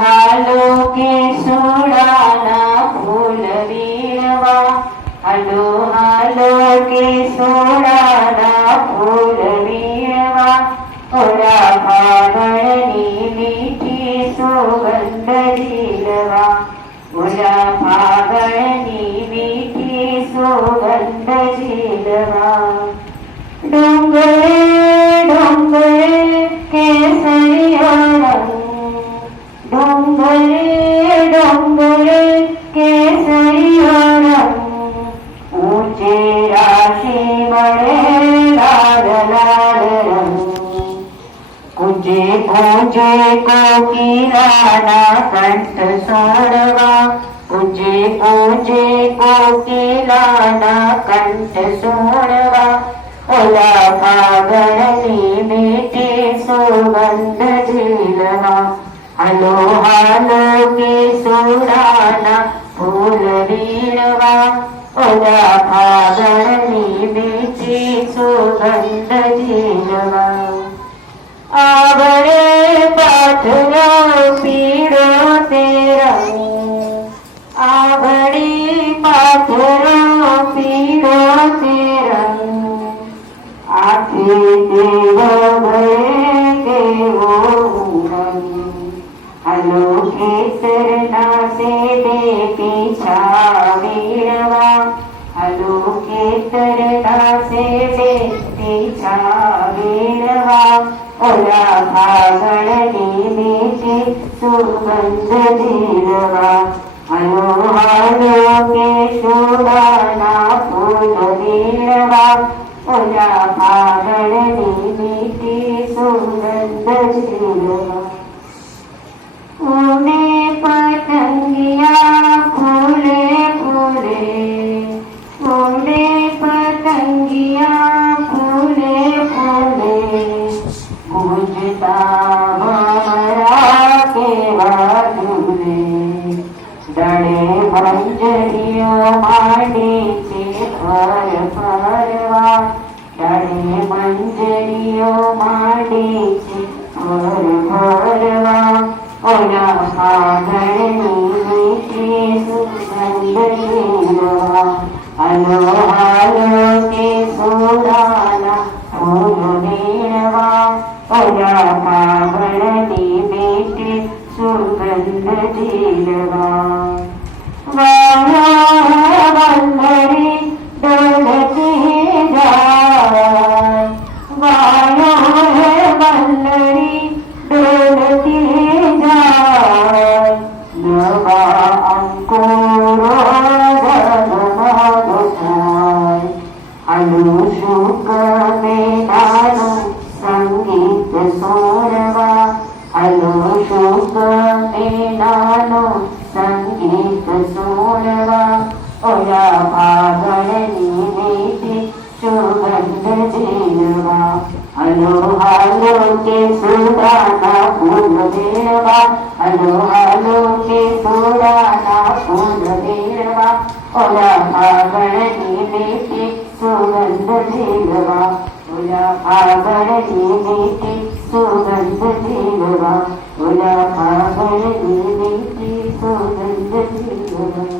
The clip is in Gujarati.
હાલો કે સોડાના ફૂલ વીણવા, હાલો હાલો કે સોડાના ફૂલ વીણવા, ઓલા ફાગણની મીઠી સુગંધ ઝીલવા, ઓલા ફાગણની મીઠી સુગંધ ઝીલવા. ડુંગરે ડુંગરે કેસરિયો રંગ, ડુંગરે ડુંગરે કેસરિયો રંગ, ઊંચે રાશિ મળે લાલ લાલ રંગ. કુંજે કુંજે કોકિલાના કંઠ સોળવા, કુંજે કુંજે કોકિલાના કંઠ સોળવા, ઓલા ફાગણની મીઠી સુગંધ ઝીલવા, હાલો હાલો કે સોડાના ફૂલ વીણવા, ઓલા ફાગણની મીઠી સુગંધ ઝીલવા. આવડે પાથરો પીળો તે રંગ, આવડે પાથરો પીળો તે રંગ, આખે દેવો ગયે કેવો રંગ. હાલો ખેતરના સેડે પીછા વીણવા, હાલો ખેતરના સેડે પીછા વીણવા, ઓલા ફાગણની મીઠી સુગંધ ઝીલવા, હાલો હાલો કે સોડાના ફૂલ વીણવા, ઓલા ફાગણની મીઠી સુગંધ ઝીલવા. ઉને પતંગિયા ફૂલે ફૂલે, ઉને પતંગિયા ફૂલે ફૂલે, ગુંજતા ભમરા કેવા ઝૂલે, ડળે મંજરીઓ માંડી છે ફર ફરવા, ડળે મંજરીઓ માંડી છે ફર ફરવા, ઓલા ફાગણની મીઠી સુગંધ ઝીલવા, હાલો હાલો કે સોડાના ફૂલ વીણવા, ઓલા ફાગણની મીઠી સુગંધ ઝીલવા. વલ્લરી ડોલતી જાય, વલ્લરી ડોલતી જાય, નવા અંકુરો ઝગમગ થાય, હાલો શુક મેઘાનું સંગીત સોરવા, હાલો શુક મેઘાનું સંગીત સોરવા, ઓલા ફાગણની મીઠી સુગંધ ઝીલવા, હાલો હાલો કે સોડાના ફૂલ વીણવા, હાલો હાલો કે સોડાના ફૂલ વીણવા, ઓલા ફાગણની મીઠી સુગંધ ઝીલવા, ઓલા ફાગણની મીઠી સુગંધ ઝીલવા, ઓલા ફાગણની મીઠી સુગંધ ઝીલવા.